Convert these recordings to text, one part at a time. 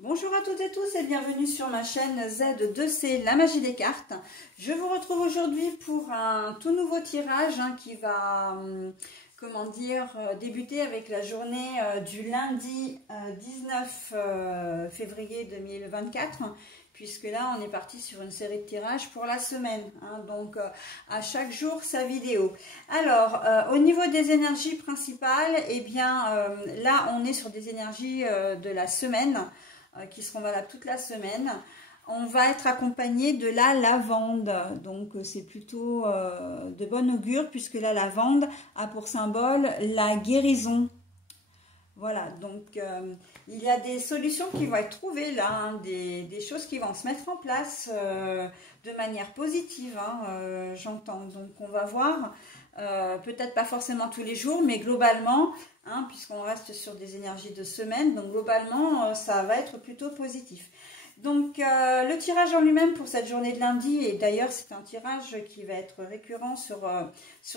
Bonjour à toutes et tous et bienvenue sur ma chaîne Z2C, la magie des cartes. Je vous retrouve aujourd'hui pour un tout nouveau tirage qui va, débuter avec la journée du lundi 19 février 2024. Puisque là, on est parti sur une série de tirages pour la semaine. Donc, à chaque jour, sa vidéo. Alors, au niveau des énergies principales, eh bien, là, on est sur des énergies de la semaine, qui seront valables toute la semaine. On va être accompagné de la lavande. Donc, c'est plutôt de bon augure, puisque la lavande a pour symbole la guérison. Voilà, donc il y a des solutions qui vont être trouvées là, des choses qui vont se mettre en place de manière positive, j'entends. Donc on va voir, peut-être pas forcément tous les jours, mais globalement, puisqu'on reste sur des énergies de semaine, donc globalement ça va être plutôt positif. Donc le tirage en lui-même pour cette journée de lundi, et d'ailleurs c'est un tirage qui va être récurrent sur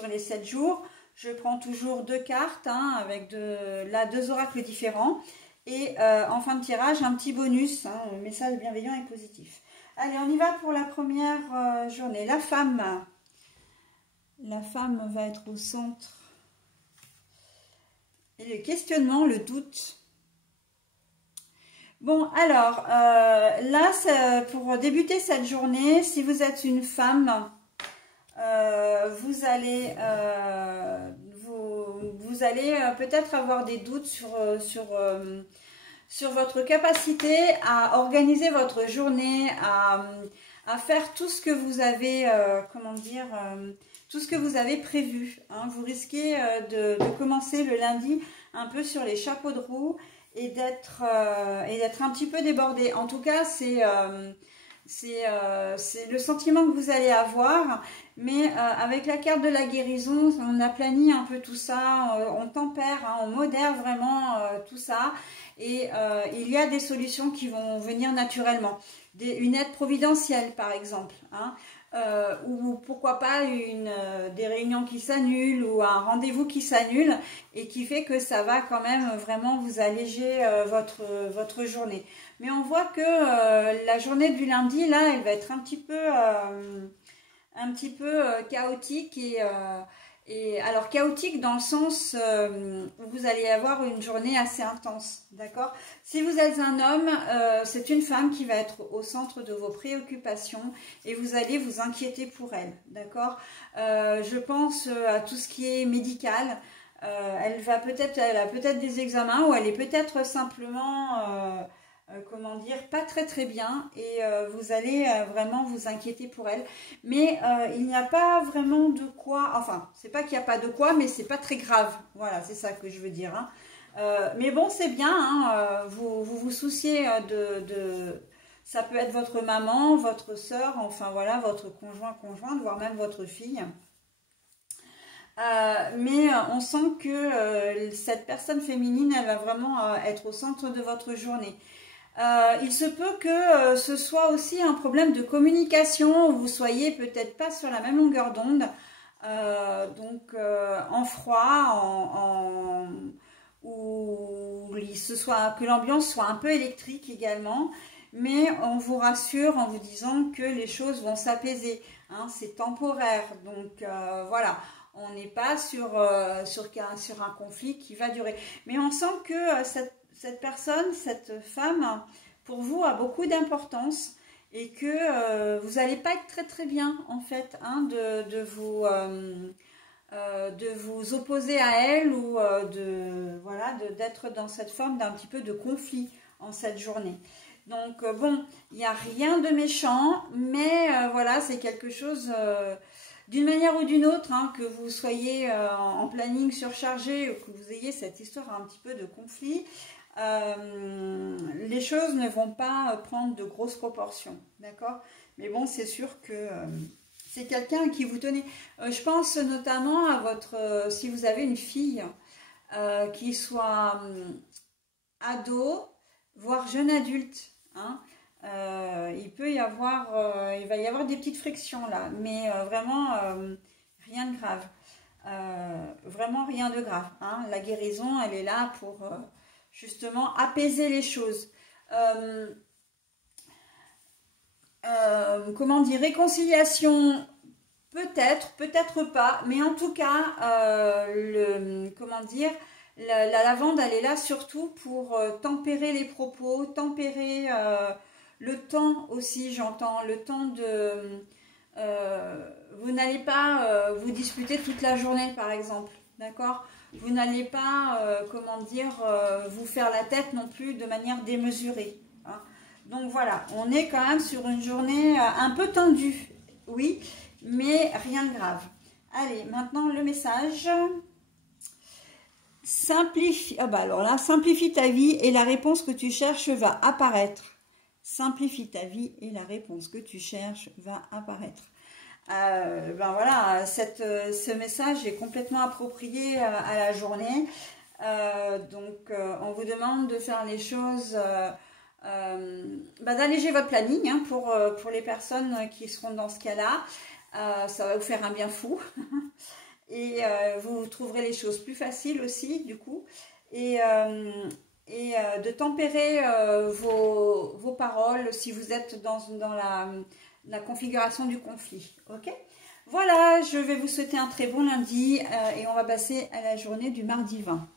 les 7 jours. Je prends toujours deux cartes avec deux oracles différents. Et en fin de tirage, un petit bonus, un message bienveillant et positif. Allez, on y va pour la première journée. La femme. La femme va être au centre. Et le questionnement, le doute. Bon, alors, là, pour débuter cette journée, si vous êtes une femme, vous allez peut-être avoir des doutes sur votre capacité à organiser votre journée, à faire tout ce que vous avez, tout ce que vous avez prévu. Vous risquez de commencer le lundi un peu sur les chapeaux de roue et d'être un petit peu débordé. En tout cas, c'est le sentiment que vous allez avoir, mais avec la carte de la guérison, on aplanit un peu tout ça, on tempère, on modère vraiment tout ça, et il y a des solutions qui vont venir naturellement. Une aide providentielle par exemple, ou pourquoi pas des réunions qui s'annulent ou un rendez-vous qui s'annule et qui fait que ça va quand même vraiment vous alléger votre journée. Mais on voit que la journée du lundi, là, elle va être un petit peu chaotique et alors chaotique dans le sens où vous allez avoir une journée assez intense, d'accord? Si vous êtes un homme, c'est une femme qui va être au centre de vos préoccupations et vous allez vous inquiéter pour elle, d'accord? Je pense à tout ce qui est médical. Elle a peut-être des examens ou elle est peut-être simplement pas très bien, et vous allez vraiment vous inquiéter pour elle, mais il n'y a pas vraiment de quoi, enfin c'est pas qu'il n'y a pas de quoi, mais c'est pas très grave, voilà, c'est ça que je veux dire, mais bon, c'est bien, vous souciez ça peut être votre maman, votre soeur, enfin voilà, votre conjointe, voire même votre fille. Mais on sent que cette personne féminine, elle va vraiment être au centre de votre journée. Il se peut que ce soit aussi un problème de communication, où vous soyez peut-être pas sur la même longueur d'onde, donc en froid, ou que l'ambiance soit un peu électrique également, mais on vous rassure en vous disant que les choses vont s'apaiser, c'est temporaire, donc voilà. On n'est pas sur un conflit qui va durer. Mais on sent que cette personne, cette femme, pour vous, a beaucoup d'importance et que vous n'allez pas être très bien, en fait, de vous opposer à elle ou d'être dans cette forme d'un petit peu de conflit en cette journée. Donc, bon, il n'y a rien de méchant, mais voilà, c'est quelque chose... d'une manière ou d'une autre, que vous soyez en planning surchargé ou que vous ayez cette histoire un petit peu de conflit, les choses ne vont pas prendre de grosses proportions, d'accord? Mais bon, c'est sûr que c'est quelqu'un à qui vous tenez. Je pense notamment à si vous avez une fille qui soit ado, voire jeune adulte, il va y avoir des petites frictions là, mais vraiment rien de grave, vraiment rien de grave. La guérison, elle est là pour justement apaiser les choses. Comment dire, réconciliation, peut-être, peut-être pas, mais en tout cas, comment dire, la lavande, elle est là surtout pour tempérer les propos, tempérer le temps aussi, j'entends, le temps de... vous n'allez pas vous disputer toute la journée, par exemple, d'accord? Vous n'allez pas, comment dire, vous faire la tête non plus de manière démesurée, hein. Donc voilà, on est quand même sur une journée un peu tendue, oui, mais rien de grave. Allez, maintenant le message. Simplifie, ah bah alors là, simplifie ta vie et la réponse que tu cherches va apparaître. Simplifie ta vie et la réponse que tu cherches va apparaître. Ben voilà, ce message est complètement approprié à la journée. Donc, on vous demande de faire les choses, d'alléger votre planning, hein, pour les personnes qui seront dans ce cas-là. Ça va vous faire un bien fou. Et vous trouverez les choses plus faciles aussi, du coup. Et de tempérer vos paroles si vous êtes dans la configuration du conflit. Ok? Voilà, je vais vous souhaiter un très bon lundi et on va passer à la journée du mardi 20.